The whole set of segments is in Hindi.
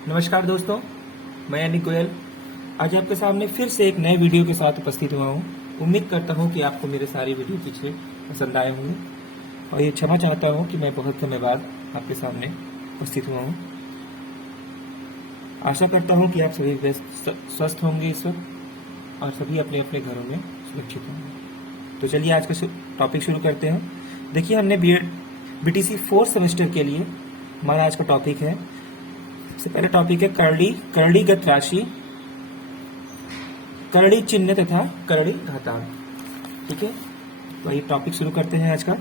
नमस्कार दोस्तों, मैं अनिक गोयल आज आपके सामने फिर से एक नए वीडियो के साथ उपस्थित हुआ हूँ। उम्मीद करता हूँ कि आपको मेरे सारे वीडियो पीछे पसंद आए होंगे और ये क्षमा चाहता हूँ कि मैं बहुत समय बाद आपके सामने उपस्थित हुआ हूँ। आशा करता हूँ कि आप सभी स्वस्थ होंगे इस वक्त और सभी अपने अपने घरों में सुरक्षित होंगे। तो चलिए आज का टॉपिक शुरू करते हैं। देखिए, हमने BTC 4th सेमेस्टर के लिए हमारा आज का टॉपिक है, सबसे पहला टॉपिक है करड़ीगत राशि, करड़ी चिन्ह तथा करड़ी घातांक। ठीक है, तो ये टॉपिक शुरू करते हैं आज का।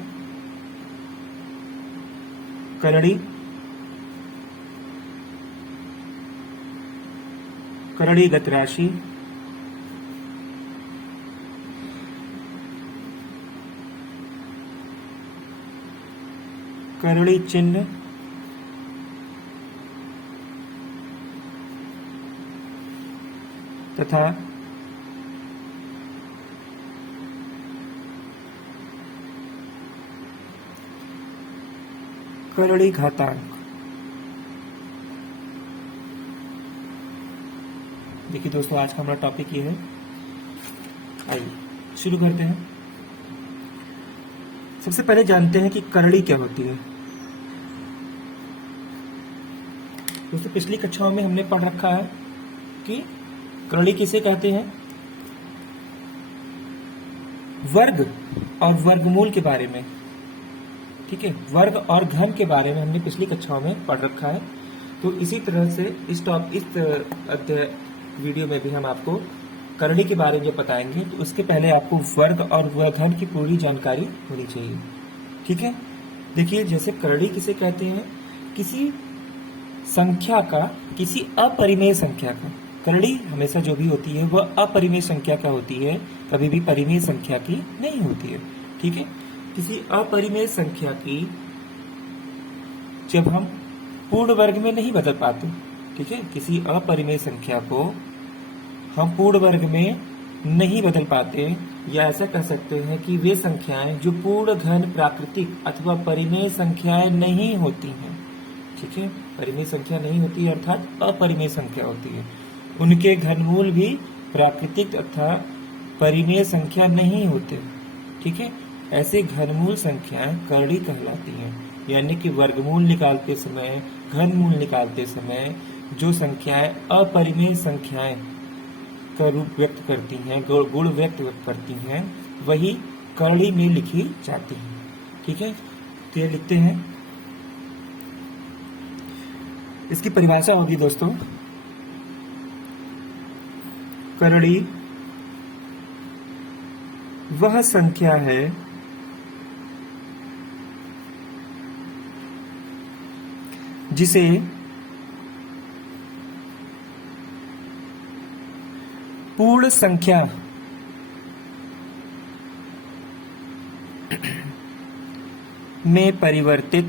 करड़ीगत राशि, करड़ी चिन्ह तथा करड़ी घातांक। देखिए दोस्तों, आज का हमारा टॉपिक ये है। आइए शुरू करते हैं। सबसे पहले जानते हैं कि करड़ी क्या होती है। दोस्तों, पिछली कक्षाओं में हमने पढ़ रखा है कि करड़ी किसे कहते हैं। वर्ग और वर्गमूल के बारे में, ठीक है, वर्ग और घन के बारे में हमने पिछली कक्षाओं में पढ़ रखा है। तो इसी तरह से इस वीडियो में भी हम आपको करड़ी के बारे में बताएंगे। तो उसके पहले आपको वर्ग और घन की पूरी जानकारी होनी चाहिए। ठीक है, देखिए, जैसे करड़ी किसे कहते हैं, किसी संख्या का, किसी अपरिमेय संख्या का। करड़ी हमेशा जो भी होती है वह अपरिमेय संख्या का होती है, कभी भी परिमेय संख्या की नहीं होती है। ठीक है, किसी अपरिमेय संख्या की जब हम पूर्ण वर्ग में नहीं बदल पाते, ठीक है, किसी अपरिमेय संख्या को हम पूर्ण वर्ग में नहीं बदल पाते, या ऐसा कह सकते हैं कि वे संख्याएं जो पूर्ण घन, प्राकृतिक अथवा परिमेय संख्याएं नहीं होती हैं, ठीक है, परिमेय संख्या नहीं होती है अर्थात अपरिमेय संख्या होती है, उनके घनमूल भी प्राकृतिक तथा परिमेय संख्या नहीं होते। ठीक है, ऐसे घनमूल संख्याएं करड़ी कहलाती हैं। यानी कि वर्गमूल निकालते समय, घनमूल निकालते समय जो संख्याएं अपरिमेय संख्याएं का रूप व्यक्त करती हैं, गुण व्यक्त करती हैं, वही करड़ी में लिखी जाती हैं। ठीक है, तो ये लिखते हैं। इसकी परिभाषा होगी दोस्तों, करड़ी वह संख्या है जिसे पूर्ण संख्या में परिवर्तित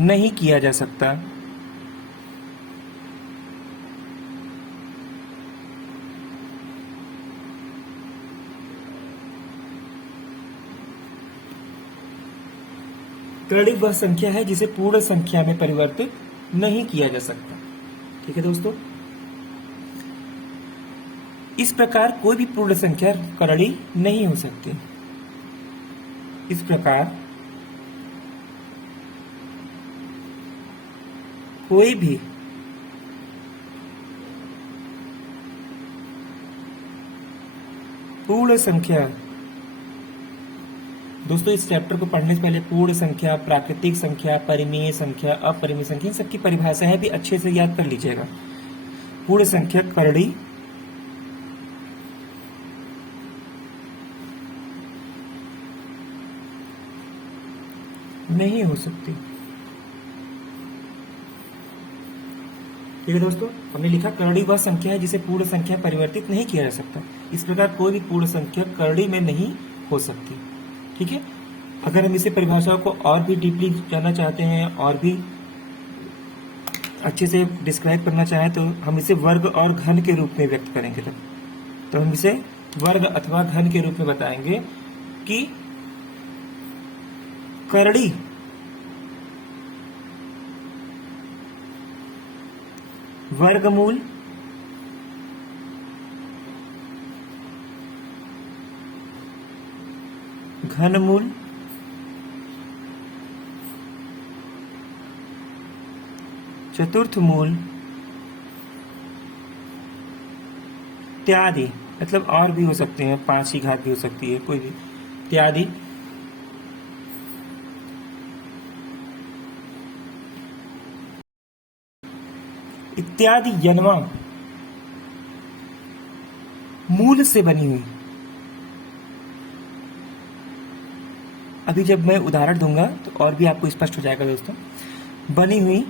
नहीं किया जा सकता, करड़ी वह संख्या है जिसे पूर्ण संख्या में परिवर्तित नहीं किया जा सकता। ठीक है दोस्तों, इस प्रकार कोई भी पूर्ण संख्या करड़ी नहीं हो सकती। इस प्रकार कोई भी पूर्ण संख्या, दोस्तों इस चैप्टर को पढ़ने से पहले पूर्ण संख्या, प्राकृतिक संख्या, परिमेय संख्या, अपरिमेय संख्या, इन सबकी परिभाषा है भी अच्छे से याद कर लीजिएगा। पूर्ण संख्या करड़ी नहीं हो सकती। ठीक है दोस्तों, हमने लिखा करड़ी वह संख्या है जिसे पूर्ण संख्या परिवर्तित नहीं किया जा सकता। इस प्रकार कोई भी पूर्ण संख्या करड़ी में नहीं हो सकती। ठीक है, अगर हम इसे परिभाषाओं को और भी डीपली जानना चाहते हैं और भी अच्छे से डिस्क्राइब करना चाहें तो हम इसे वर्ग और घन के रूप में व्यक्त करेंगे। तो हम इसे वर्ग अथवा घन के रूप में बताएंगे कि करड़ी वर्गमूल घनमूल चतुर्थ मूल इत्यादि, मतलब और भी हो सकते हैं, 5 की घात भी हो सकती है, कोई भी इत्यादि इत्यादि यनवा मूल से बनी हुई। अभी जब मैं उदाहरण दूंगा तो और भी आपको स्पष्ट हो जाएगा दोस्तों। बनी हुई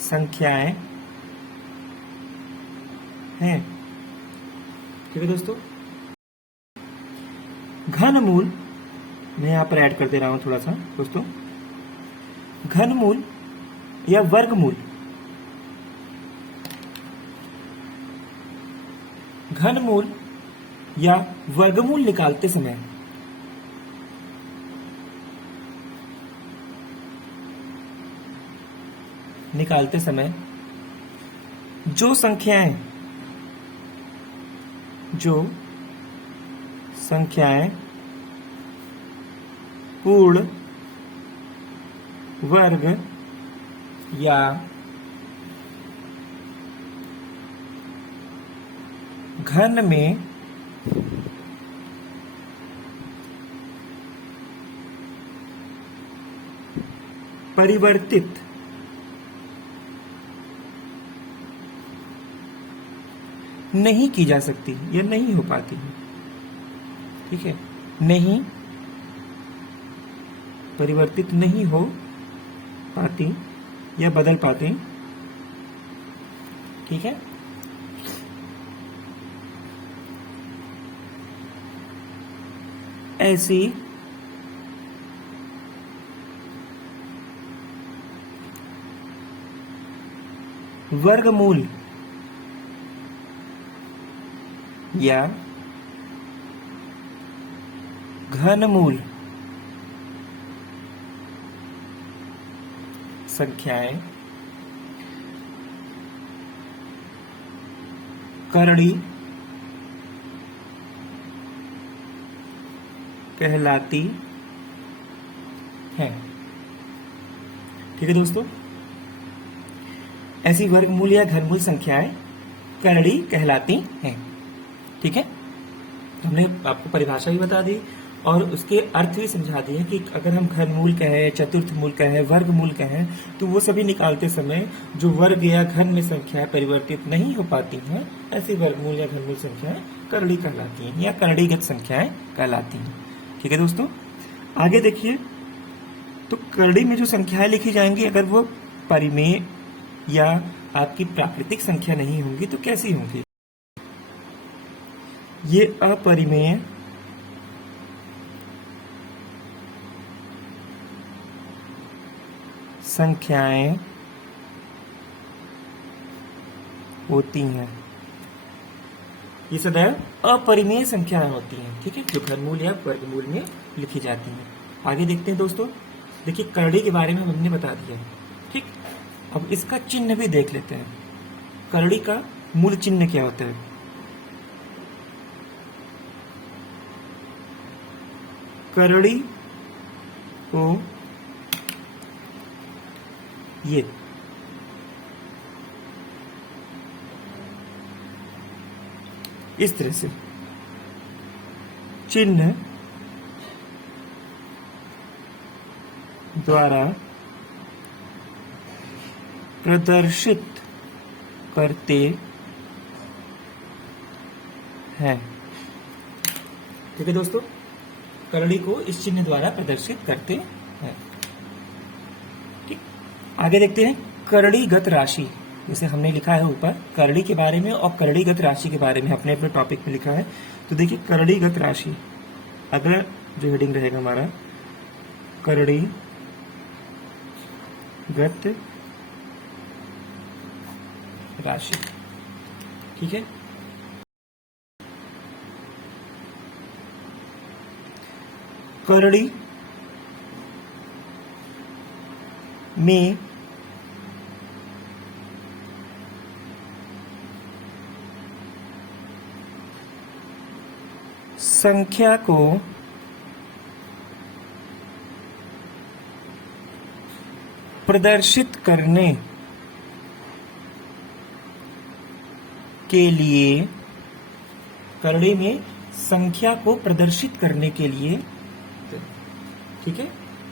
संख्याएं हैं। ठीक है दोस्तों। घनमूल मैं यहां पर ऐड कर दे रहा हूं थोड़ा सा दोस्तों। घनमूल या वर्गमूल, घनमूल या वर्गमूल निकालते समय जो संख्याएं पूर्ण वर्ग या घन में परिवर्तित नहीं की जा सकती या नहीं हो पाती है। ठीक है, नहीं परिवर्तित नहीं हो पाती या बदल पाती। ठीक है, ऐसी वर्गमूल या घनमूल संख्याएं करड़ी कहलाती हैं। ठीक है दोस्तों, ऐसी वर्गमूल या घनमूल संख्याएं करड़ी कहलाती हैं। ठीक है, हमने आपको परिभाषा भी बता दी और उसके अर्थ भी समझा दिए कि अगर हम घनमूल कहें, चतुर्थ मूल कहें, वर्गमूल कहें, तो वो सभी निकालते समय जो वर्ग या घन में संख्याएं परिवर्तित नहीं हो पाती हैं, ऐसी वर्गमूल या घनमूल संख्याएं करड़ी कहलाती हैं या करड़ीगत संख्याएं कहलाती हैं। ठीक है दोस्तों, आगे देखिए, तो करड़ी में जो संख्याएं लिखी जाएंगी, अगर वो परिमेय या आपकी प्राकृतिक संख्या नहीं होंगी तो कैसी होंगी? ये अपरिमेय संख्याएं होती हैं। ये सदैव अपरिमेय संख्याएं होती हैं। ठीक है, जो घनमूल या वर्गमूल में लिखी जाती हैं। आगे देखते हैं दोस्तों। देखिए, करड़ी के बारे में हमने बता दिया। ठीक, अब इसका चिन्ह भी देख लेते हैं। करड़ी का मूल चिन्ह क्या होता है? करड़ी को ये इस तरह से चिन्ह द्वारा प्रदर्शित करते हैं। ठीक है दोस्तों, करड़ी को इस चिन्ह द्वारा प्रदर्शित करते हैं। ठीक, आगे देखते हैं करड़ीगत राशि। जैसे हमने लिखा है ऊपर करड़ी के बारे में और करड़ीगत राशि के बारे में अपने अपने टॉपिक में लिखा है। तो देखिए, करड़ीगत राशि, अगर जो हेडिंग रहेगा हमारा करड़ीगत राशि। ठीक है, करड़ी में संख्या को प्रदर्शित करने के लिए, करड़ी में संख्या को प्रदर्शित करने के लिए, ठीक है,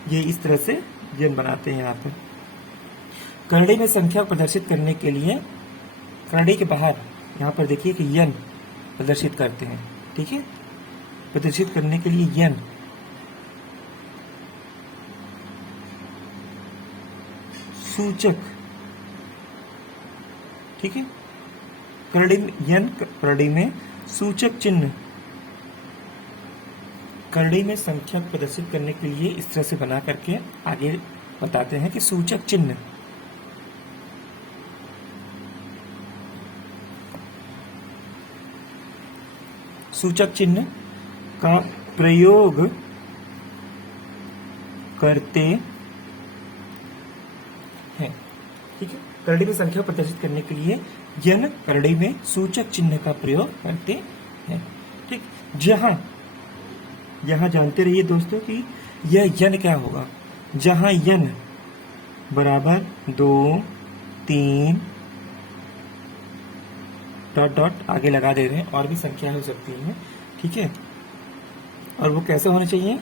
ये इस तरह से यन बनाते हैं यहाँ पर। करड़ी में संख्या को प्रदर्शित करने के लिए करड़ी के बाहर यहाँ पर देखिए कि यन प्रदर्शित करते हैं, ठीक है, प्रदर्शित करने के लिए यन सूचक, ठीक है, करड़ी में यन, करड़ी में सूचक चिन्ह, करड़ी में संख्या को प्रदर्शित करने के लिए इस तरह से बना करके आगे बताते हैं कि सूचक चिन्ह, सूचक चिन्ह का प्रयोग करते हैं, ठीक है। करड़ी में संख्या प्रदर्शित करने के लिए यन करड़ी में सूचक चिन्ह का प्रयोग करते हैं, ठीक। यहां जानते रहिए दोस्तों कि यह यन क्या होगा। जहां यन बराबर 2, 3 डॉट डॉट आगे लगा दे रहे हैं, और भी संख्या हो सकती है, ठीक है, और वो कैसे होने चाहिए,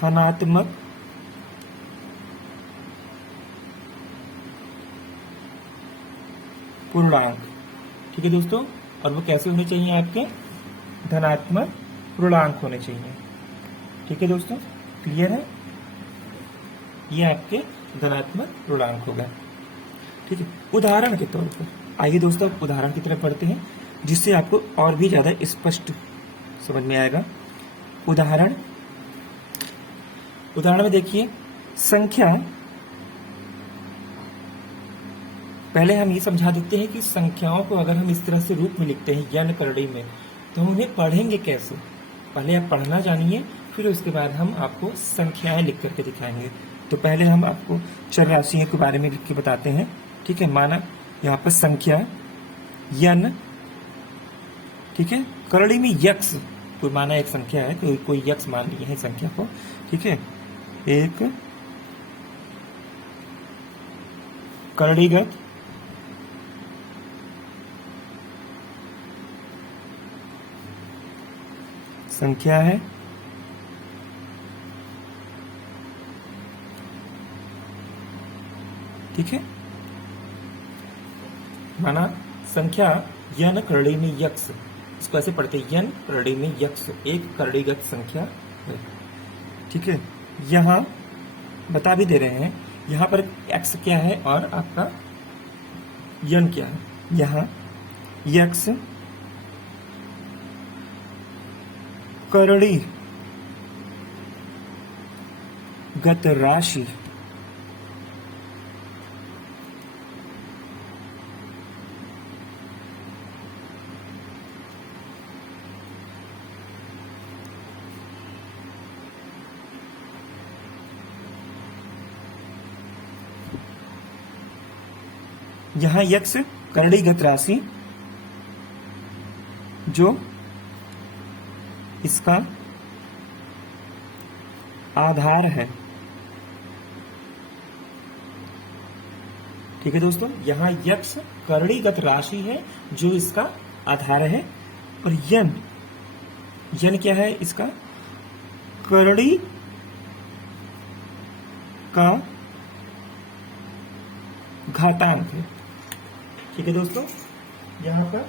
धनात्मक पूर्णांक, ठीक है दोस्तों, और वो कैसे होने चाहिए, आपके धनात्मक पूर्णांक होने चाहिए, ठीक है दोस्तों, क्लियर है, ये आपके धनात्मक पूर्णांक होगा, ठीक है। उदाहरण के तौर पर आइए दोस्तों उदाहरण की तरफ पढ़ते हैं, जिससे आपको और भी ज्यादा स्पष्ट समझ में आएगा। उदाहरण में देखिए, संख्या, पहले हम ये समझा देते हैं कि संख्याओं को अगर हम इस तरह से रूप में लिखते हैं यन करड़ी में, तो हम उन्हें पढ़ेंगे कैसे। पहले आप पढ़ना जानिए, फिर उसके बाद हम आपको संख्याएं लिख करके दिखाएंगे। तो पहले हम आपको चर राशियों के बारे में लिख के बताते हैं, ठीक है। माना यहाँ पर संख्या यन, ठीक है, करड़ी में यक्ष, कोई माना एक संख्या है, कोई यक्ष मान लिए है संख्या को, ठीक है, एक करड़ीगत संख्या है, ठीक है। माना संख्या यन करड़ी में यक्ष, इसको ऐसे पढ़ते हैं, यन करड़ी में यक्ष एक करड़ीगत संख्या है, ठीक है। यहां बता भी दे रहे हैं, यहां पर एक्स क्या है और आपका यन क्या है। यहां यक्ष करड़ी गत राशि, यहां यक्ष करड़ीगत राशि जो इसका आधार है, ठीक है दोस्तों। यहां यक्ष करड़ीगत राशि है जो इसका आधार है, और यन क्या है, इसका करड़ी का घातांक है, ठीक है दोस्तों। यहां पर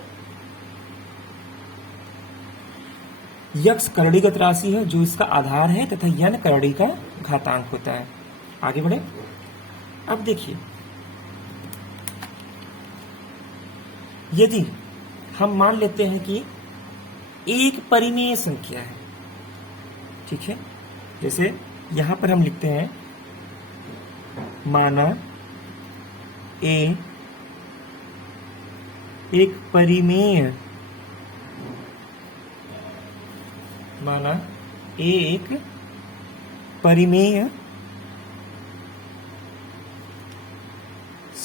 यक्ष करड़ीगत राशि है जो इसका आधार है, तथा यन करड़ी का घातांक होता है। आगे बढ़े, अब देखिए, यदि हम मान लेते हैं कि एक परिमेय संख्या है, ठीक है, जैसे यहां पर हम लिखते हैं, माना ए एक परिमेय, माना ए एक परिमेय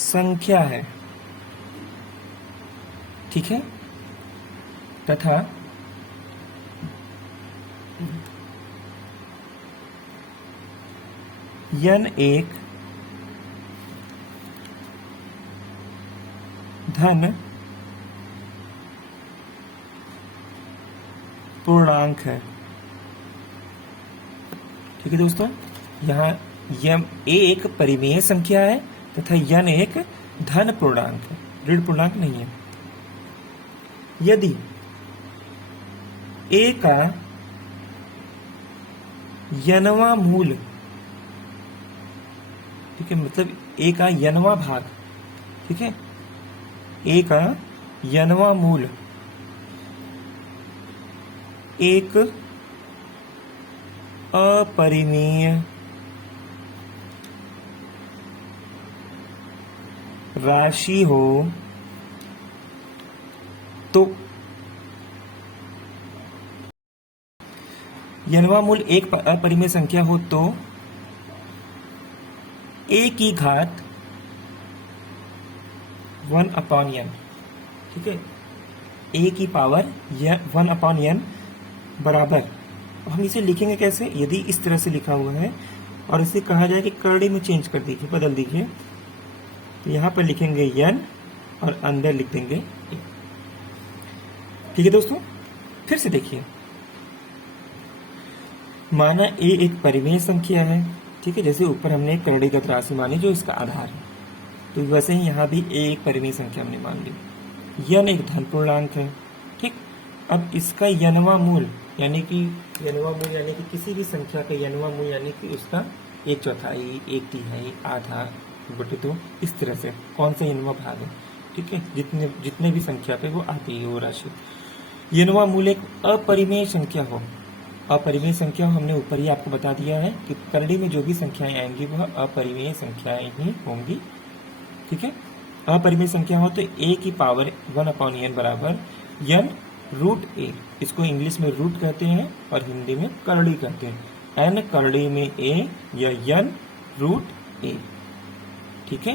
संख्या है, ठीक है, तथा n एक धन पूर्णांक है। ठीक है दोस्तों, यहाँ ए एक परिमेय संख्या है तथा n एक धन पूर्णांक है, ऋण पूर्णांक नहीं है। यदि a का n वां मूल, ठीक है, मतलब a का n वां भाग, ठीक है, a का n वां मूल एक अपरिमेय राशि हो तो n वां मूल एक अपरिमेय संख्या हो तो a की घात 1/n, ठीक है, a की पावर 1/n बराबर, हम इसे लिखेंगे कैसे? यदि इस तरह से लिखा हुआ है और इसे कहा जाए कि करड़ी में चेंज कर दीजिए, बदल दीजिए, तो यहां पर लिखेंगे n और अंदर लिख देंगे a। ठीक है दोस्तों, फिर से देखिए, माना a एक परिमेय संख्या है, ठीक है, जैसे ऊपर हमने एक करड़ीगत राशि मानी जो इसका आधार है, तो वैसे ही यहां भी a एक परिमेय संख्या हमने मान ली। n एक धन पूर्णांक है, ठीक। अब इसका n वां मूल यानी कि किसी भी संख्या का n वां मूल यानी कि उसका 1/4, 1/3, आधा, बटे 2, इस तरह से कौन सा n वां भाग है, ठीक है, जितने भी संख्या पे वो आती है वो राशि। n वां मूल एक अपरिमेय संख्या हो, अपरिमेय संख्या हमने ऊपर ही आपको बता दिया है कि करड़ी में जो भी संख्याएं आएंगी वह अपरिमेय संख्याएं ही होंगी, ठीक है। अपरिमेय संख्या हो तो a की पावर 1/n बराबर n रूट a, इसको इंग्लिश में रूट कहते हैं और हिंदी में करड़ी कहते हैं, n करड़ी में a या n रूट a, ठीक है।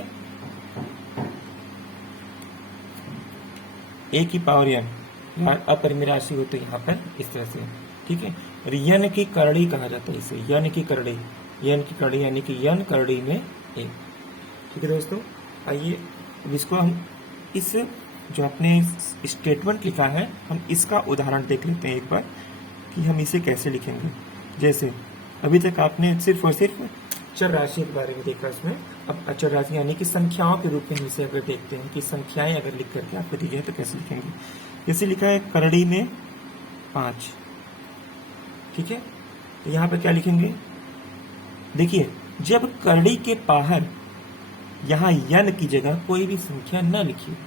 a की पावर n अपरिमेय राशि हो तो यहाँ पर इस तरह से, ठीक है। और n की करड़ी कहा जाता है इसे, n की करड़ी यानी कि n करड़ी में a, ठीक है दोस्तों। आइए अब इसको हम इस जो आपने स्टेटमेंट लिखा है हम इसका उदाहरण देख लेते हैं एक बार कि हम इसे कैसे लिखेंगे। जैसे अभी तक आपने सिर्फ और सिर्फ चर राशि के बारे में देखा इसमें, अब अचर राशि यानी कि संख्याओं के रूप में हम इसे अगर देखते हैं कि संख्याएं अगर लिख करके आपको दी जाए तो कैसे लिखेंगे। जैसे लिखा है करड़ी में 5, ठीक है, तो यहाँ पर क्या लिखेंगे, देखिए जब करड़ी के बाहर यहाँ n की जगह कोई भी संख्या न लिखी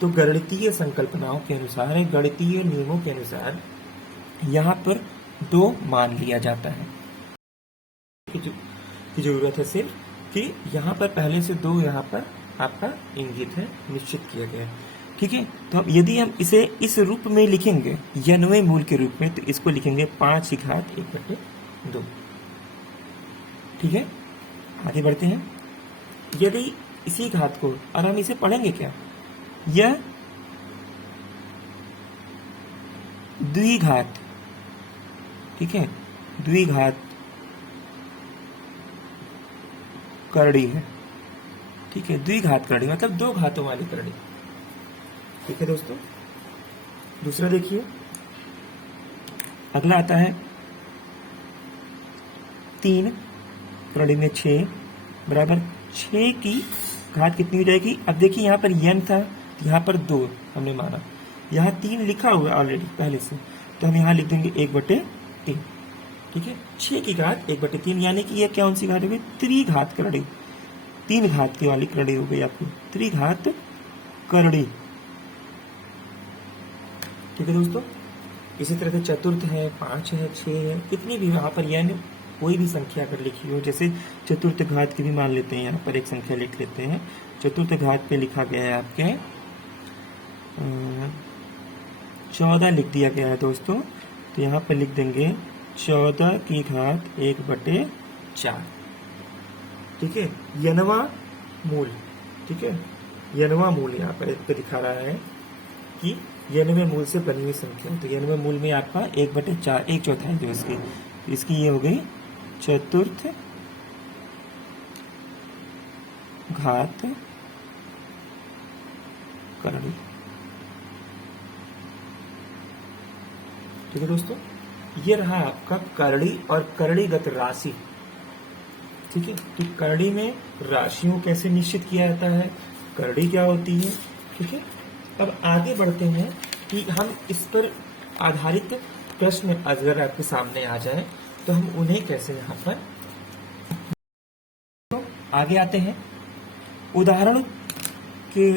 तो गणितीय संकल्पनाओं के अनुसार, गणितीय नियमों के अनुसार यहाँ पर 2 मान लिया जाता है। की जरूरत है सिर्फ कि यहाँ पर पहले से 2 यहाँ पर आपका इंगित है, निश्चित किया गया है, ठीक है। तो यदि हम इसे इस रूप में लिखेंगे n वें मूल के रूप में, तो इसको लिखेंगे 5 की घात 1/2, ठीक है। आगे बढ़ते हैं। यदि इसी घात को, और हम इसे पढ़ेंगे क्या, यह द्विघात, ठीक है, द्विघात करड़ी है, ठीक है, द्विघात करड़ी मतलब 2 घातों वाली करड़ी, ठीक है दोस्तों। दूसरा देखिए, अगला आता है 3 करड़ी में 6 बराबर 6 की घात कितनी हो जाएगी। अब देखिए यहाँ पर n था, यहाँ पर 2 हमने माना, यहाँ 3 लिखा हुआ ऑलरेडी पहले से, तो हम यहाँ लिख देंगे 1/3, ठीक है। 6 की घात 1/3 यानी कि यह कौन सी घात हो गई, त्रिघात करड़ी, 3 घात की वाली करड़ी हो गई आपकी, त्रिघात करड़ी, ठीक है दोस्तों। इसी तरह से चतुर्थ है, 5 है, 6 है, कितनी भी यहाँ पर n कोई भी संख्या अगर लिखी हो, जैसे चतुर्थ घात की भी मान लेते हैं, यहाँ पर एक संख्या लिख लेते हैं, चतुर्थ घात पे लिखा गया है आपके 14 लिख दिया गया है दोस्तों, तो यहाँ पर लिख देंगे 14 की घात 1/4, ठीक है। n वां मूल ठीक है। n वां मूल यहाँ पर एक पे दिखा रहा है कि n वें मूल से बनी हुई संख्या। तो n वें मूल में आपका 1/4 1/4 जो इसकी ये हो गई चतुर्थ घात करड़ी। ठीक है दोस्तों, ये रहा आपका करड़ी और करड़ीगत राशि। ठीक है, तो करड़ी में राशियों कैसे निश्चित किया जाता है, करड़ी क्या होती है। ठीक है, अब आगे बढ़ते हैं कि हम इस पर आधारित प्रश्न अगर आपके सामने आ जाए तो हम उन्हें कैसे यहाँ पर तो आगे आते हैं। उदाहरण के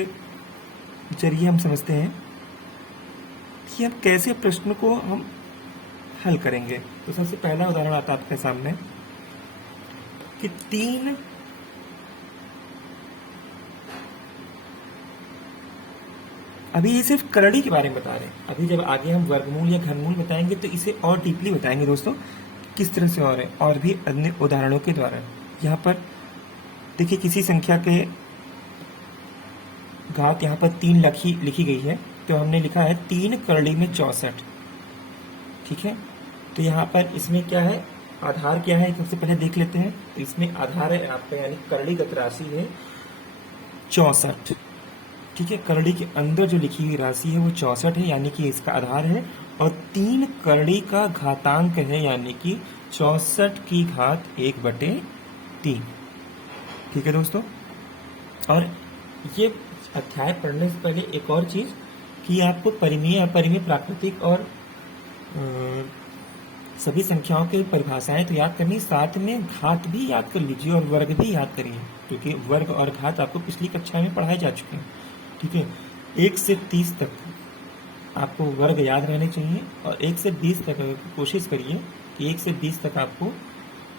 जरिए हम समझते हैं कि हम कैसे प्रश्न को हम हल करेंगे। तो सबसे पहला उदाहरण आता है आपके सामने कि 3 अभी ये सिर्फ करड़ी के बारे में बता रहे हैं। अभी जब आगे हम वर्गमूल या घनमूल बताएंगे तो इसे और डीपली बताएंगे दोस्तों, किस तरह से और भी अन्य उदाहरणों के द्वारा। यहाँ पर देखिए किसी संख्या के घात यहाँ पर 3 लिखी गई है, तो हमने लिखा है 3 करड़ी में 64। ठीक है, तो यहाँ पर इसमें क्या है, आधार क्या है सबसे पहले देख लेते हैं। तो इसमें आधार है आपका यानी करड़ीगत राशि है 64। ठीक है, करड़ी के अंदर जो लिखी हुई राशि है वो 64 है, यानी कि इसका आधार है। और 3 करड़ी का घातांक है, यानी कि 64 की घात 1/3। ठीक है दोस्तों, और ये अध्याय पढ़ने से पहले एक और चीज कि आपको परिमेय अपरिमेय प्राकृतिक और सभी संख्याओं की परिभाषाएं तो याद करनी, साथ में घात भी याद कर लीजिए और वर्ग भी याद करिए, क्योंकि वर्ग और घात आपको पिछली कक्षा में पढ़ाए जा चुके हैं। ठीक है, 1 से 30 तक आपको वर्ग याद रहने चाहिए और 1 से 20 तक कोशिश करिए कि 1 से 20 तक आपको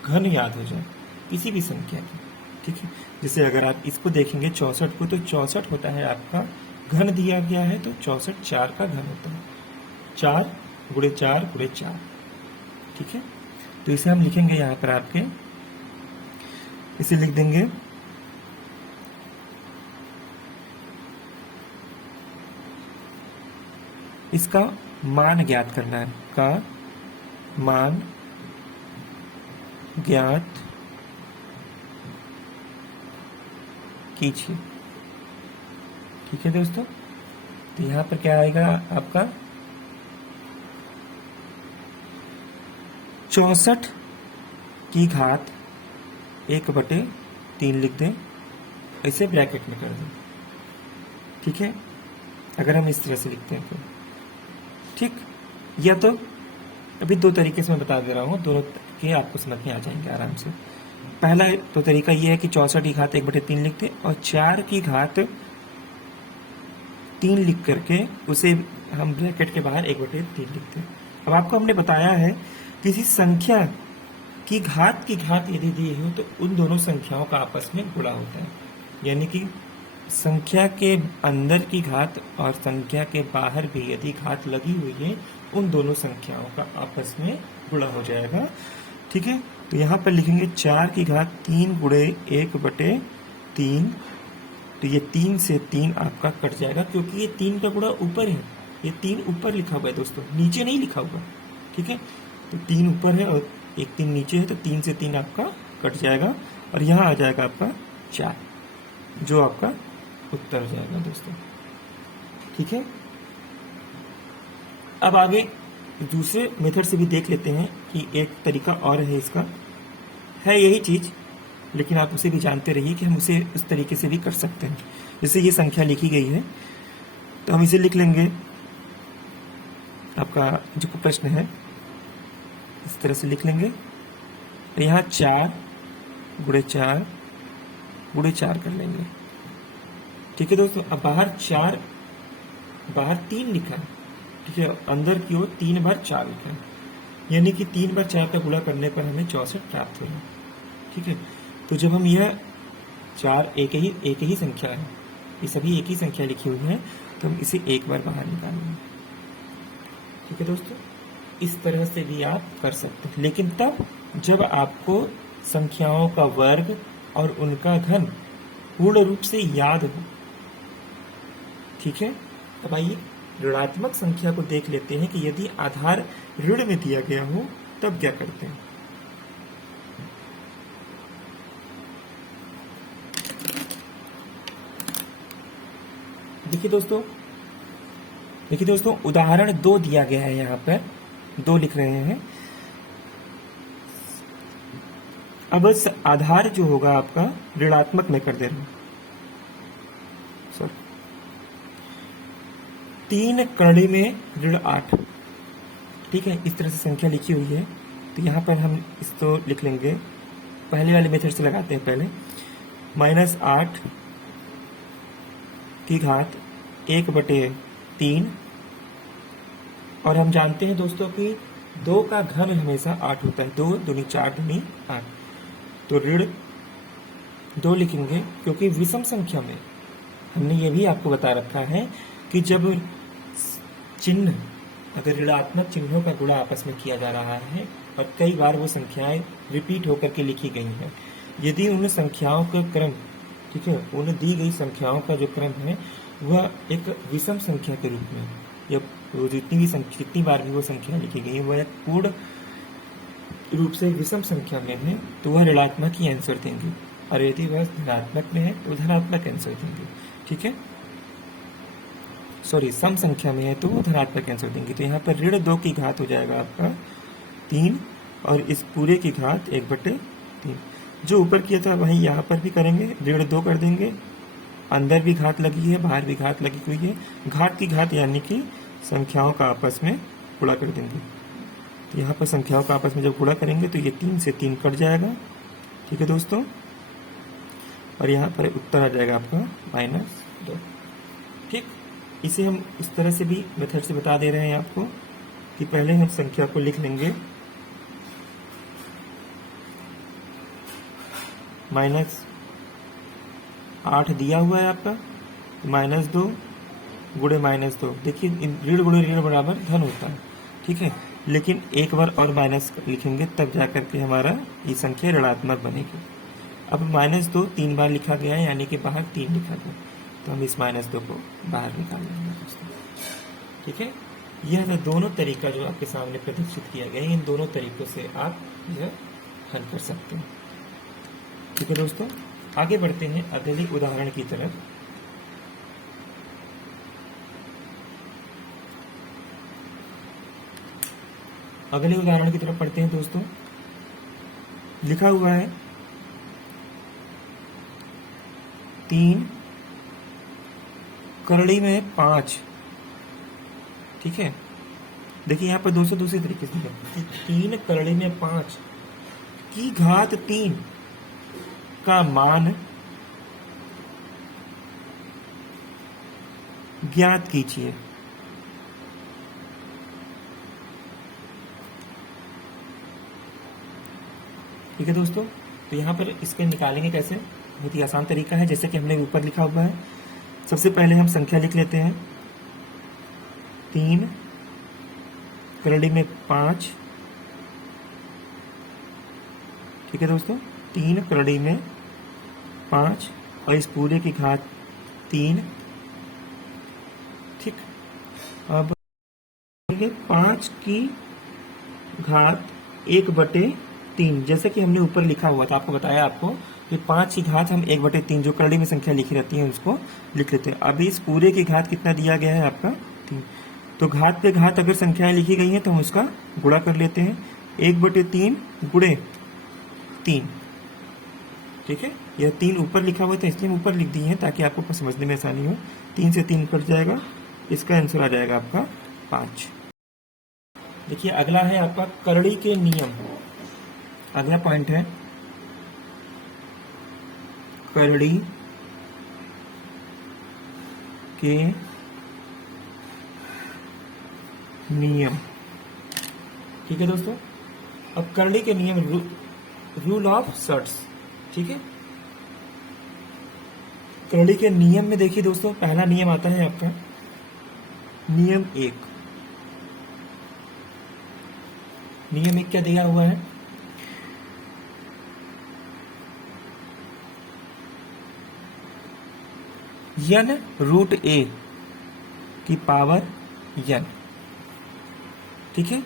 घन याद हो जाए किसी भी संख्या की। ठीक है, जैसे अगर आप इसको देखेंगे 64 को, तो 64 होता है आपका घन दिया गया है, तो 64 4 का घन होता है, 4 गुणे 4 गुणे 4। ठीक है, तो इसे हम लिखेंगे यहाँ पर आपके, इसे लिख देंगे इसका मान ज्ञात करना है, का मान ज्ञात कीजिए। ठीक है दोस्तों, तो यहां पर क्या आएगा आपका 64 की घात 1/3 लिख दें, इसे ब्रैकेट में कर दें। ठीक है, अगर हम इस तरह से लिखते हैं तो ठीक, या तो अभी 2 तरीके से मैं बता दे रहा हूँ, दोनों के आपको समझ में आ जाएंगे आराम से। पहला तो तरीका ये है कि 64 की घात 1/3 लिखते और 4 की घात 3 लिख करके उसे हम ब्रैकेट के बाहर 1/3 लिखते हैं। अब आपको हमने बताया है किसी संख्या की घात यदि दी हो तो उन दोनों संख्याओं का आपस में गुणा होता है, यानी कि संख्या के अंदर की घात और संख्या के बाहर भी यदि घात लगी हुई है, उन दोनों संख्याओं का आपस में गुणा हो जाएगा। ठीक है, तो यहाँ पर लिखेंगे 4 की घात 3 गुणे 1/3, तो ये 3 से 3 आपका कट जाएगा, क्योंकि ये 3 का गुणा ऊपर है, ये 3 ऊपर लिखा हुआ है दोस्तों, नीचे नहीं लिखा हुआ। ठीक है, तो 3 ऊपर है और एक 3 नीचे है, तो 3 से 3 आपका कट जाएगा और यहाँ आ जाएगा आपका 4, जो आपका उत्तर हो जाएगा दोस्तों। ठीक है, अब आगे दूसरे मेथड से भी देख लेते हैं कि एक तरीका और है, इसका है यही चीज, लेकिन आप उसे भी जानते रहिए कि हम उसे उस तरीके से भी कर सकते हैं। जैसे ये संख्या लिखी गई है, तो हम इसे लिख लेंगे, आपका जो प्रश्न है इस तरह से लिख लेंगे। तो यहाँ 4 गुणे 4 गुणे 4 कर लेंगे। ठीक है दोस्तों, अब बाहर 3 लिखा है, ठीक है, अंदर की ओर 3 बार 4 लिखा है, यानी कि 3 बार 4 का गुणा करने पर हमें 64 प्राप्त होगा। ठीक है, तो जब हम यह 4 एक ही संख्या है, ये सभी एक ही संख्या लिखी हुई है, तो हम इसे एक बार बाहर निकालेंगे। ठीक है दोस्तों, इस तरह से भी आप कर सकते हैं, लेकिन तब जब आपको संख्याओं का वर्ग और उनका घन पूर्ण रूप से याद हो। ठीक है, अब आइए ऋणात्मक संख्या को देख लेते हैं कि यदि आधार ऋण में दिया गया हो तब क्या करते हैं। देखिए दोस्तों उदाहरण 2 दिया गया है, यहाँ पर 2 लिख रहे हैं। अब आधार जो होगा आपका ऋणात्मक में कर दे रहा हूं, सॉरी 3 कड़ी में ऋण 8। ठीक है, इस तरह से संख्या लिखी हुई है। तो यहाँ पर हम इसको लिख लेंगे, पहले वाले मेथड से लगाते हैं पहले। -8 की घात 1/3, और हम जानते हैं दोस्तों कि 2 का घन हमेशा 8 होता है। 2 दूनी 4 दूनी 8, तो ऋण 2 लिखेंगे, क्योंकि विषम संख्या में हमने ये भी आपको बता रखा है कि जब चिन्ह, अगर ऋणात्मक चिन्हों का गुणा आपस में किया जा रहा है और कई बार वो संख्याएं रिपीट होकर के लिखी गई हैं, यदि उन संख्याओं का क्रम, ठीक है, उन दी गई संख्याओं का जो क्रम है वह एक विषम संख्या के रूप में, या जितनी बार भी वो संख्या लिखी गई है वह एक पूर्ण रूप से विषम संख्या में है, तो वह ऋणात्मक ही आंसर देंगे, और यदि वह धनात्मक में है तो धनात्मक आंसर देंगे। ठीक है, सॉरी सम संख्या में है तो वो धनात्मक आंसर देंगे। तो यहाँ पर ऋण 2 की घात हो जाएगा आपका 3, और इस पूरे की घात 1/3। जो ऊपर किया था वही यहाँ पर भी करेंगे, ऋण 2 कर देंगे, अंदर भी घात लगी है, बाहर भी घात लगी हुई है। घात की घात यानी कि संख्याओं का आपस में गुणा कर देंगे। तो यहाँ पर संख्याओं का आपस में जब गुणा करेंगे तो ये 3 से 3 कट जाएगा। ठीक है दोस्तों, और यहाँ पर उत्तर आ जाएगा आपका -2। ठीक, इसे हम इस तरह से भी मेथड से बता दे रहे हैं आपको कि पहले हम संख्या को लिख लेंगे -8 दिया हुआ है आपका, -2 गुणे -2। देखिए ऋण गुणे ऋण बराबर धन होता है। ठीक है, लेकिन एक बार और माइनस लिखेंगे तब जाकर के हमारा ये संख्या ऋणात्मक बनेगी। अब -2 3 बार लिखा गया है, यानी कि बाहर 3 लिखा गया, तो हम इस -2 को बाहर निकाल लेंगे दोस्तों। ठीक है, यह जो दोनों तरीका जो आपके सामने प्रदर्शित किया गया है, इन दोनों तरीकों से आप यह हल कर सकते हैं। ठीक है दोस्तों, आगे बढ़ते हैं अगले उदाहरण की तरफ। अगले उदाहरण की तरफ पढ़ते हैं दोस्तों। लिखा हुआ है 3 करड़ी में 5। ठीक है, देखिए यहाँ पर दोस्तों दूसरे तरीके से 3 करड़ी में 5 की घात 3 का मान ज्ञात कीजिए। ठीक है दोस्तों, तो यहाँ पर इसके निकालेंगे कैसे, बहुत ही आसान तरीका है, जैसे कि हमने ऊपर लिखा हुआ है। सबसे पहले हम संख्या लिख लेते हैं, 3 करड़ी में 5। ठीक है दोस्तों, 3 करड़ी में 5 और इस पूरे की घात 3। ठीक, अब 5 की घात 1/3, जैसे कि हमने ऊपर लिखा हुआ था, आपको बताया आपको कि 5 की घात हम 1/3 जो करड़ी में संख्या लिखी रहती है उसको लिख लेते हैं। अभी इस पूरे की घात कितना दिया गया है आपका 3, तो घात पे घात अगर संख्याएं लिखी गई हैं तो हम उसका गुणा कर लेते हैं, 1/3 गुणे 3। ठीक है, यह 3 ऊपर लिखा हुआ था इसलिए हम ऊपर लिख दिए हैं ताकि आपको समझने में आसानी हो। 3 से 3 कट जाएगा, इसका आंसर आ जाएगा आपका 5। देखिए अगला है आपका करड़ी के नियम। अगला पॉइंट है करड़ी के नियम। ठीक है दोस्तों, अब करड़ी के नियम, रूल ऑफ सर्ट्स। ठीक है, करड़ी के नियम में देखिए दोस्तों, पहला नियम आता है आपका नियम 1। नियम 1 क्या दिया हुआ है, n रूट a की पावर n। ठीक है,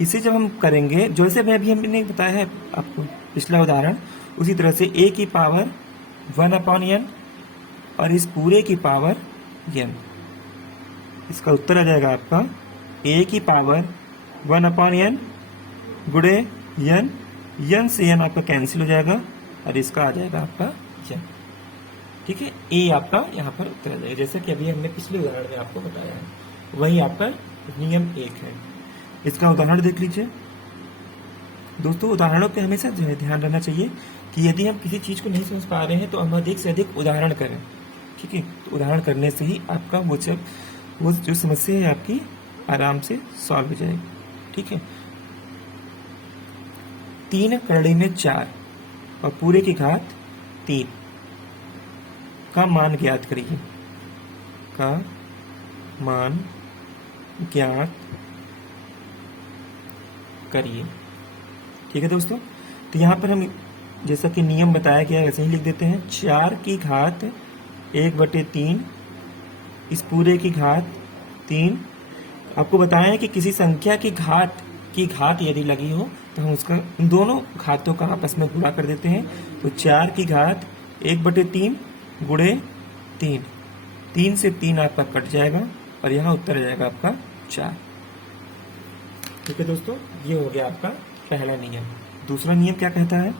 इसे जब हम करेंगे, जैसे मैं अभी हमने बताया है आपको पिछला उदाहरण, उसी तरह से a की पावर 1/n और इस पूरे की पावर n। इसका उत्तर आ जाएगा आपका a की पावर 1/n गुणे n, n से n आपका कैंसिल हो जाएगा और इसका आ जाएगा आपका n। ठीक है, a आपका यहाँ पर उत्तर आ जाएगा, जैसा कि अभी हमने पिछले उदाहरण में आपको बताया है। वही आपका नियम 1 है। इसका उदाहरण देख लीजिए दोस्तों। उदाहरणों पे हमेशा जो है ध्यान रहना चाहिए कि यदि हम किसी चीज को नहीं समझ पा रहे हैं तो हम अधिक से अधिक उदाहरण करें। ठीक है, तो उदाहरण करने से ही आपका वो जो समस्या है आपकी आराम से सॉल्व हो जाएगी। ठीक है, 3 करड़ी में 4 और पूरे की घात 3 का मान ज्ञात करिए। का मान ज्ञात करिए। ठीक है दोस्तों, तो यहां पर हम जैसा कि नियम बताया गया है वैसे ही लिख देते हैं। 4 की घात 1/3, इस पूरे की घात 3। आपको बताया कि किसी संख्या की घात यदि लगी हो तो हम उसका इन दोनों घातों का आपस में गुणा कर देते हैं। तो 4 की घात 1/3 गुणे 3, 3 से 3 आपका कट जाएगा और यहाँ उत्तर आ जाएगा आपका 4। ठीक है दोस्तों, ये हो गया आपका पहला नियम। दूसरा नियम क्या कहता है?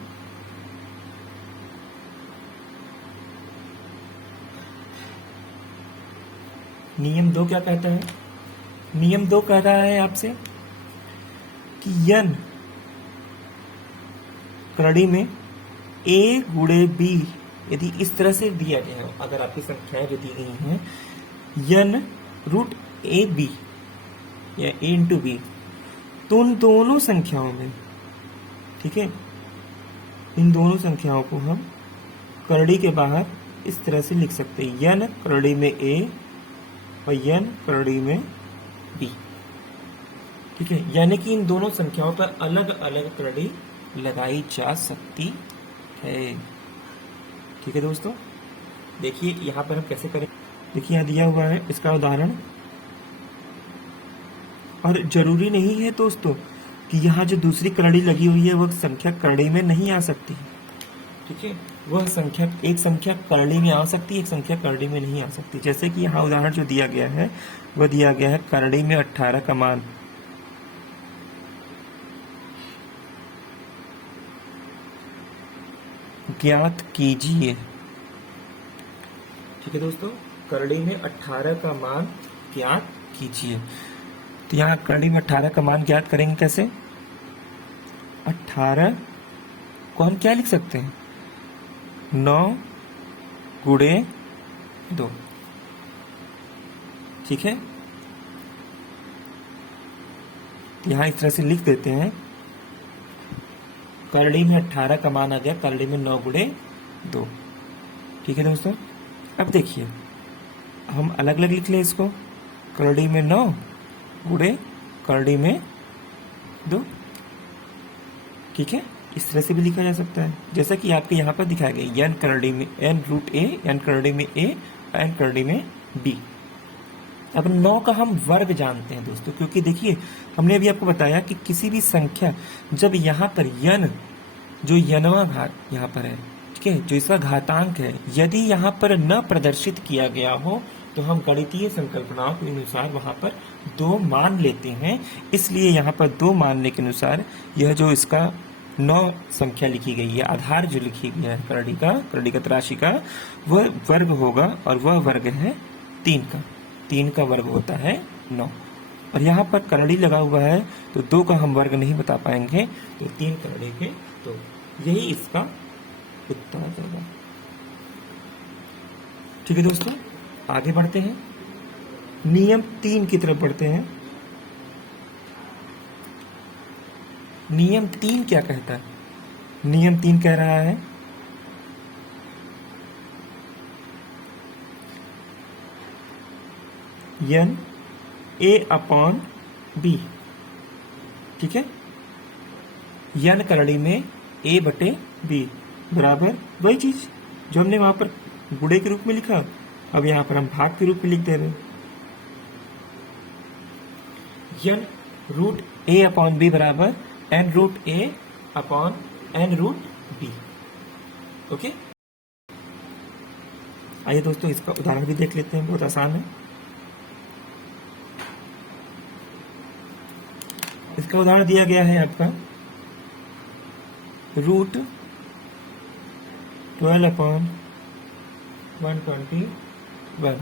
नियम 2 क्या कहता है? नियम 2 कह रहा है आपसे कि n करड़ी में a गुणे b यदि इस तरह से दिया गया हो, अगर आपकी संख्याएं जो दी गई हैं n रूट a b या a इंटू b, तो उन दोनों संख्याओं में, ठीक है, इन दोनों संख्याओं को हम करड़ी के बाहर इस तरह से लिख सकते हैं, n करड़ी में a और n करड़ी में b। ठीक है, यानी कि इन दोनों संख्याओं पर अलग अलग करड़ी लगाई जा सकती है। ठीक है दोस्तों, देखिए यहां पर हम कैसे करें। देखिए यहां दिया हुआ है इसका उदाहरण, और जरूरी नहीं है दोस्तों कि यहाँ जो दूसरी करड़ी लगी हुई है वह संख्या करड़ी में नहीं आ सकती। ठीक है, वह संख्या एक संख्या करड़ी में आ सकती है, एक संख्या करड़ी में नहीं आ सकती। जैसे कि यहाँ उदाहरण जो दिया गया है वह दिया गया है करड़ी में 18 का मान। ज्ञात कीजिए। ठीक है दोस्तों, करड़ी में 18 का मान ज्ञात कीजिए। तो यहाँ करड़ी में 18 का मान ज्ञात करेंगे कैसे? 18 को हम क्या लिख सकते हैं? 9 गुणे 2। ठीक है, तो यहाँ इस तरह से लिख देते हैं, करड़ी में 18 का मान आ गया करड़ी में 9 गुणे 2। ठीक है दोस्तों, अब देखिए हम अलग अलग लिख लें इसको। करड़ी में 9 गुणे करड़ी में 2। ठीक है, इस तरह से भी लिखा जा सकता है जैसा कि आपके यहाँ पर दिखाया गया, n करड़ी में n रूट a, n करड़ी में a, n करड़ी में b। अब 9 का हम वर्ग जानते हैं दोस्तों, क्योंकि देखिए हमने अभी आपको बताया कि किसी भी संख्या जब यहाँ पर n, जो यनवा घात यहाँ पर है, ठीक है, जो इसका घातांक है, यदि यहाँ पर न प्रदर्शित किया गया हो तो हम गणितीय संकल्पनाओं के अनुसार वहां पर 2 मान लेते हैं। इसलिए यहाँ पर 2 मानने के अनुसार यह जो इसका 9 संख्या लिखी गई है, आधार जो लिखी गई है करड़ी का तराशी का, वह वर्ग होगा और वह वर्ग है 3 का। 3 का वर्ग होता है 9, और यहाँ पर करड़ी लगा हुआ है तो 2 का हम वर्ग नहीं बता पाएंगे, तो 3 करड़ी के, तो यही इसका उत्तर आ जाएगा। ठीक है दोस्तों, आगे बढ़ते हैं, नियम 3 की तरफ बढ़ते हैं। नियम 3 क्या कहता है? नियम 3 कह रहा है n a/b। ठीक है, n करड़ी में a/b बराबर वही चीज जो हमने वहां पर गुणे के रूप में लिखा, अब यहाँ पर हम भाग के रूप में लिख दे रहे हैं n root a upon B बराबर n root a upon n root b। Okay, आइए दोस्तों इसका उदाहरण भी देख लेते हैं, बहुत आसान है। इसका उदाहरण दिया गया है आपका रूट 12 अपॉन 121।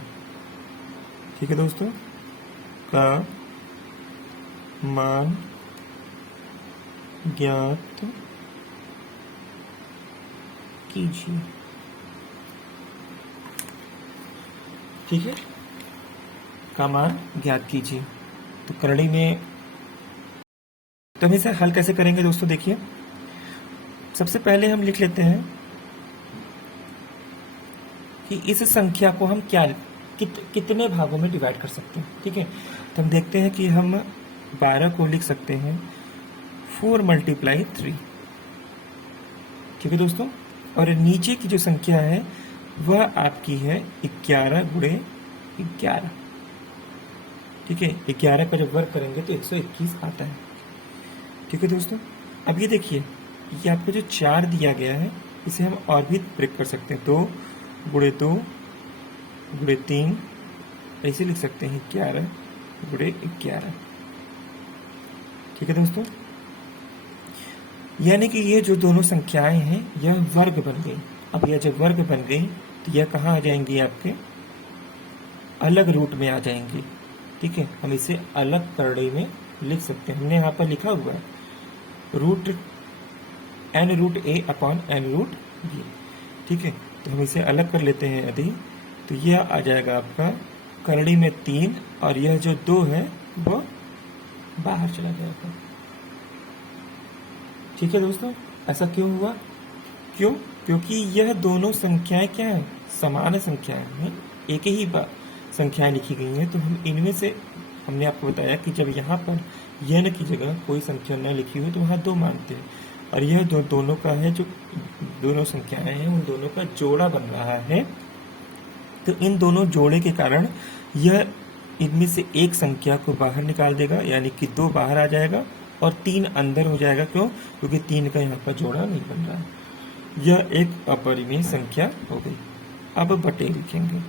ठीक है दोस्तों, का मान ज्ञात कीजिए। ठीक है, का मान ज्ञात कीजिए। तो करड़ी में तो हम इसे हल कैसे करेंगे दोस्तों, देखिए सबसे पहले हम लिख लेते हैं कि इस संख्या को हम कितने भागों में डिवाइड कर सकते हैं। ठीक है, तो हम देखते हैं कि हम 12 को लिख सकते हैं 4 × 3। ठीक है दोस्तों, और नीचे की जो संख्या है वह आपकी है 11 × 11। ठीक है, 11 का जब वर्ग करेंगे तो 121 आता है। ठीक है दोस्तों, अब ये देखिए, ये आपको जो 4 दिया गया है इसे हम और भी ब्रेक कर सकते हैं। 2 × 2 × 3 ऐसे लिख सकते हैं 11 × 11। ठीक है दोस्तों, यानी कि ये जो दोनों संख्याएं हैं यह वर्ग बन गई। अब यह जब वर्ग बन गई तो यह कहाँ आ जाएंगी, आपके अलग रूट में आ जाएंगी। ठीक है, हम इसे अलग करड़ी में लिख सकते हैं। हमने यहाँ पर लिखा हुआ है root n root a upon n root b। ठीक है, तो हम इसे अलग कर लेते हैं यदि, तो यह आ जाएगा आपका करड़ी में 3 और यह जो 2 है वो बाहर चला जाएगा। ठीक है दोस्तों, ऐसा क्यों हुआ? क्यों? क्योंकि यह दोनों संख्याएं क्या है, समान संख्याएं हैं, एक ही संख्याएं लिखी गई हैं। तो हम इनमें से, हमने आपको बताया कि जब यहाँ पर n की जगह कोई संख्या न लिखी हो तो वहाँ 2 मानते हैं, और यह दोनों का है, जो दोनों संख्याएं हैं उन दोनों का जोड़ा बन रहा है। तो इन दोनों जोड़े के कारण यह इनमें से एक संख्या को बाहर निकाल देगा, यानी कि 2 बाहर आ जाएगा और 3 अंदर हो जाएगा। क्यों? क्योंकि 3 का यहाँ पर जोड़ा नहीं बन रहा है। यह एक अपरिमेय संख्या हो गई। अब बटे लिखेंगे।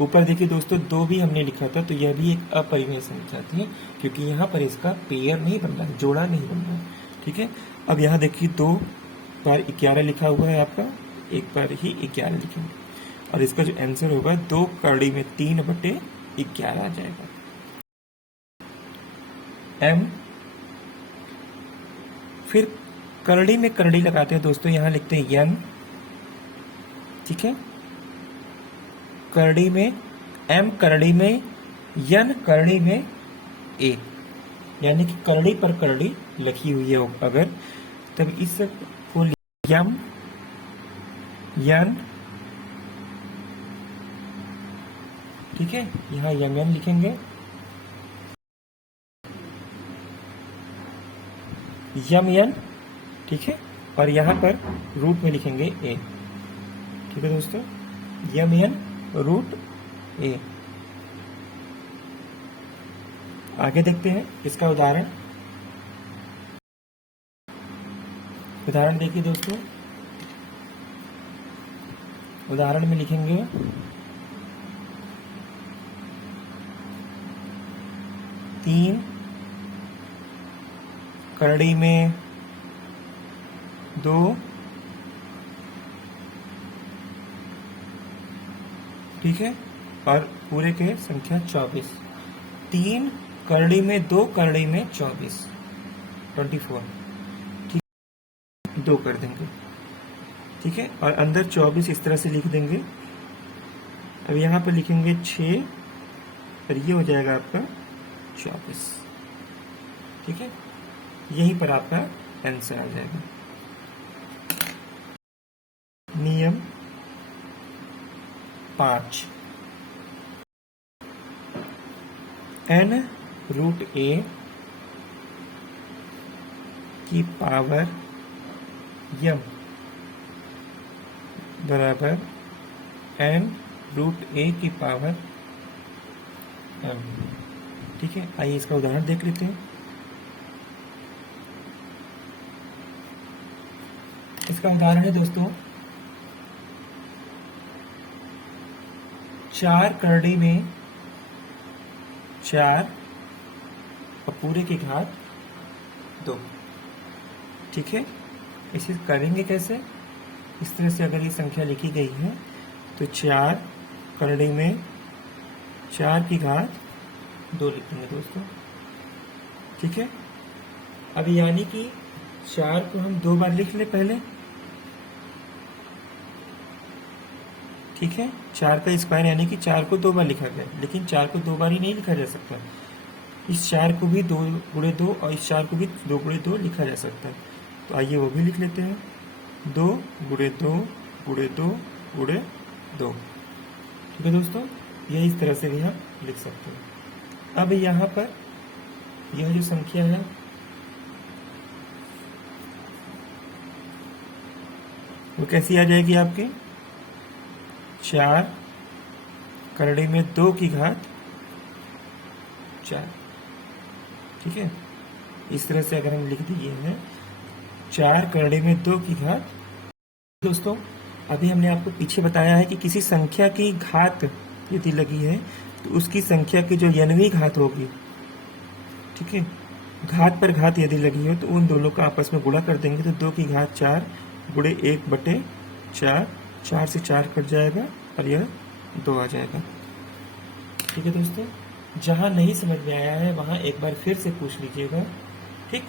ऊपर देखिए दोस्तों, 2 भी हमने लिखा था, तो यह भी एक अपरिमेय संख्या थी, क्योंकि यहाँ पर इसका पेयर नहीं बन रहा है, जोड़ा नहीं बन रहा है। ठीक है, अब यहाँ देखिए 2 बार 11 लिखा हुआ है आपका, एक बार ही 11 लिखेंगे, और इसका जो आंसर होगा 2 करड़ी में 3 बटे 11 आ जाएगा। m, फिर करड़ी में करड़ी लगाते हैं दोस्तों, यहाँ लिखते हैं n। ठीक है, करड़ी में m, करड़ी में n, करड़ी में a, यानी कि करड़ी पर करड़ी लिखी हुई है अगर, तब इस को m n। ठीक है, यहाँ n लिखेंगे, n। ठीक है, और यहाँ पर रूट में लिखेंगे a। ठीक है दोस्तों, n रूट a। आगे देखते हैं इसका उदाहरण। उदाहरण देखिए दोस्तों, उदाहरण में लिखेंगे 3 करड़ी में 2। ठीक है, और पूरे के संख्या 24। 3 करड़ी में 2, करड़ी में 24, 24। ठीक, 2 कर देंगे। ठीक है, और अंदर 24 इस तरह से लिख देंगे। अब यहाँ पर लिखेंगे 6, और ये हो जाएगा आपका 24। ठीक है, यहीं पर आपका आंसर आ जाएगा। नियम 5, n रूट a की पावर m बराबर n √a⁴ m। ठीक है, आइए इसका उदाहरण देख लेते हैं। इसका उदाहरण है दोस्तों 4 करड़ी में 4 और पूरे की घात 2। ठीक है, इसे करेंगे कैसे? इस तरह से अगर ये संख्या लिखी गई है तो 4 करड़ी में 4 की घात 2 लिखेंगे दोस्तों। ठीक है, अब यानी कि 4 को हम 2 बार लिख ले पहले। ठीक है, 4 का स्क्वायर यानी कि 4 को 2 बार लिखा गया, लेकिन 4 को 2 बार ही नहीं लिखा जा सकता। इस 4 को भी 2 गुणे 2 और इस 4 को भी 2 गुणे 2 लिखा जा सकता है। तो आइए वो भी लिख लेते हैं, 2 गुणे 2 गुणे 2 गुणे 2। ठीक है दोस्तों, यह इस तरह से भी हम लिख सकते हैं। अब यहाँ पर यह जो संख्या है वो कैसी आ जाएगी आपकी? 4 करड़ी में 2 की घात 4। ठीक है, इस तरह से अगर हम लिख दिए हैं 4 करड़ी में 2 की घात। दोस्तों, अभी हमने आपको पीछे बताया है कि किसी संख्या की घात यदि लगी है तो उसकी संख्या की जो n वीं घात होगी, ठीक है, घात पर घात यदि लगी हो तो उन दोनों का आपस में गुणा कर देंगे तो 2 की घात 4 गुणे 1/4, 4 से 4 कट जाएगा और यह 2 आ जाएगा। ठीक है दोस्तों, जहां नहीं समझ में आया है वहां एक बार फिर से पूछ लीजिएगा। ठीक,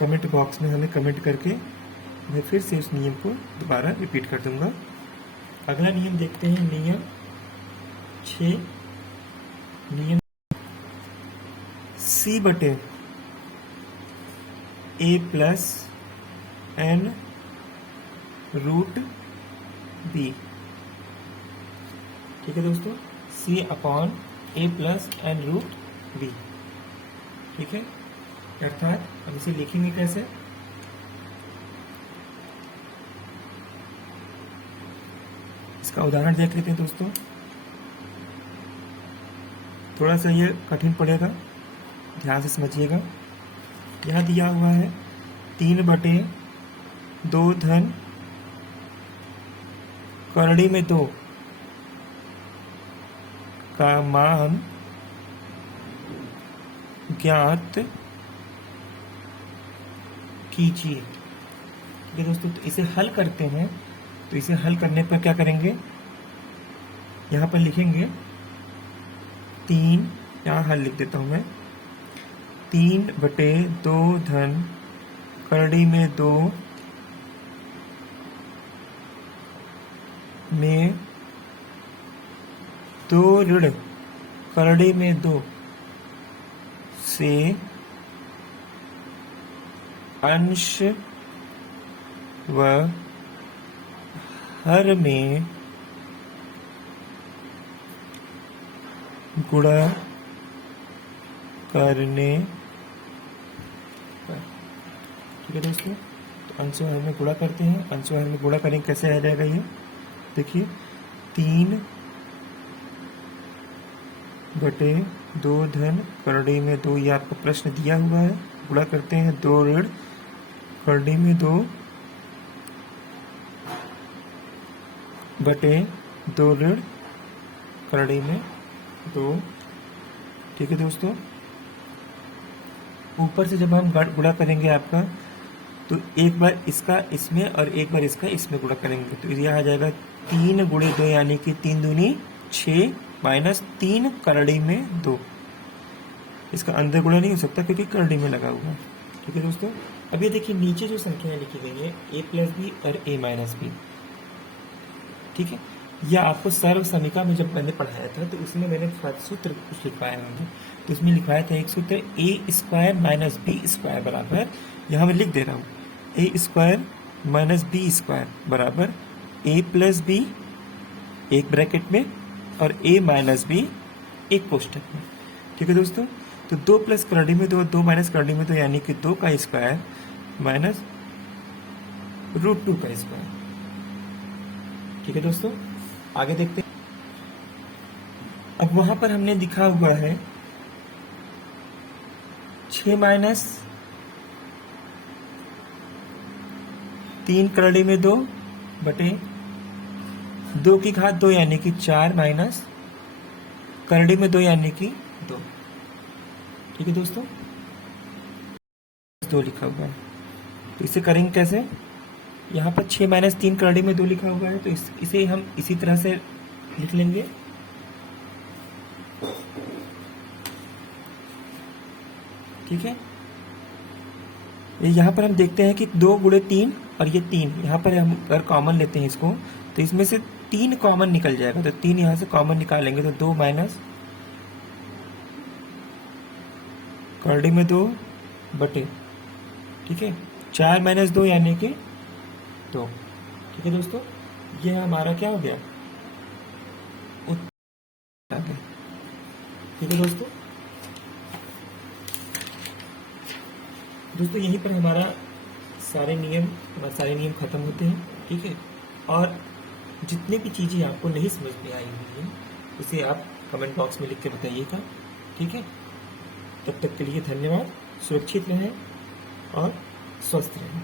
कमेंट बॉक्स में हमें कमेंट करके मैं फिर से उस नियम को दोबारा रिपीट कर दूंगा। अगला नियम देखते हैं, नियम 6। नियम C/A + n √b। ठीक है दोस्तों, C/A + n √b। ठीक है, अर्थात हम इसे लिखेंगे कैसे? इसका उदाहरण देख लेते हैं दोस्तों। थोड़ा सा ये कठिन पड़ेगा, ध्यान से समझिएगा। यहाँ दिया हुआ है 3/2 धन करड़ी में 2 का मान ज्ञात कीजिए। ठीक है दोस्तों, तो इसे हल करते हैं। तो इसे हल करने पर क्या करेंगे? यहाँ पर लिखेंगे 3, यहाँ हल लिख देता हूँ मैं, 3/2 धन करड़ी में 2 में 2 ऋण करड़ी में 2 से अंश व हर में गुणा करने पर। ठीक है दोस्तों, तो अंश व हर में गुणा करते हैं। अंश व हर में गुणा करेंगे, कैसे आ जाएगा ये? देखिए, 3/2 धन करड़ी में 2, ये आपको प्रश्न दिया हुआ है। गुणा करते हैं 2 ऋण करड़ी में 2 बटे 2 ऋण करड़ी में 2। ठीक है दोस्तों, ऊपर से जब हम गुणा करेंगे आपका, तो एक बार इसका इसमें और एक बार इसका इसमें गुणा करेंगे तो यह आ जाएगा 3 गुणे 2 यानी कि 3 दूनी 6 माइनस 3 करड़ी में 2। इसका अंदर गुणा नहीं हो सकता क्योंकि करड़ी में लगा हुआ है। ठीक है दोस्तों, अब ये देखिए नीचे जो संख्याएं लिखी गई है a+b और a-b। ठीक है, यह आपको सर्व समीकरण में जब मैंने पढ़ाया था तो उसमें मैंने सूत्र कुछ लिखवाए होंगे। तो उसमें लिखवाया था एक सूत्र a² - b² बराबर, यहाँ मैं लिख दे रहा हूँ, a² - b² बराबर a+b एक ब्रैकेट में और a - b एक कोष्ठक में। ठीक है दोस्तों, तो 2 प्लस करड़ी में 2, 2 माइनस करड़ी में 2 यानी कि 2 का स्क्वायर माइनस √2 का स्क्वायर। ठीक है दोस्तों, आगे देखते हैं। अब वहां पर हमने लिखा हुआ है 6 माइनस 3 करड़ी में 2 बटे 2 की घात 2 यानी कि 4 माइनस करड़ी में 2 यानी कि 2। ठीक है दोस्तों, 2 लिखा हुआ है, तो इसे करेंगे कैसे? यहाँ पर 6 माइनस 3 करड़ी में 2 लिखा हुआ है, तो इसे हम इसी तरह से लिख लेंगे। ठीक है, यहाँ पर हम देखते हैं कि 2 गुणे 3 और ये 3, यहाँ पर हम अगर कॉमन लेते हैं इसको, तो इसमें से 3 कॉमन निकल जाएगा, तो 3 यहाँ से कॉमन निकालेंगे तो 2 माइनस करड़ी में 2 बटे, ठीक है, 4 माइनस 2 यानी कि 2। ठीक है दोस्तों, ये हमारा क्या हो गया? उत्तर आ गया। ठीक है दोस्तों, यहीं पर हमारे सारे नियम खत्म होते हैं। ठीक है, और जितने भी चीजें आपको नहीं समझ में आई हुई हैं उसे आप कमेंट बॉक्स में लिख के बताइएगा। ठीक है, तब तक के लिए धन्यवाद। सुरक्षित रहें और स्वस्थ रहें।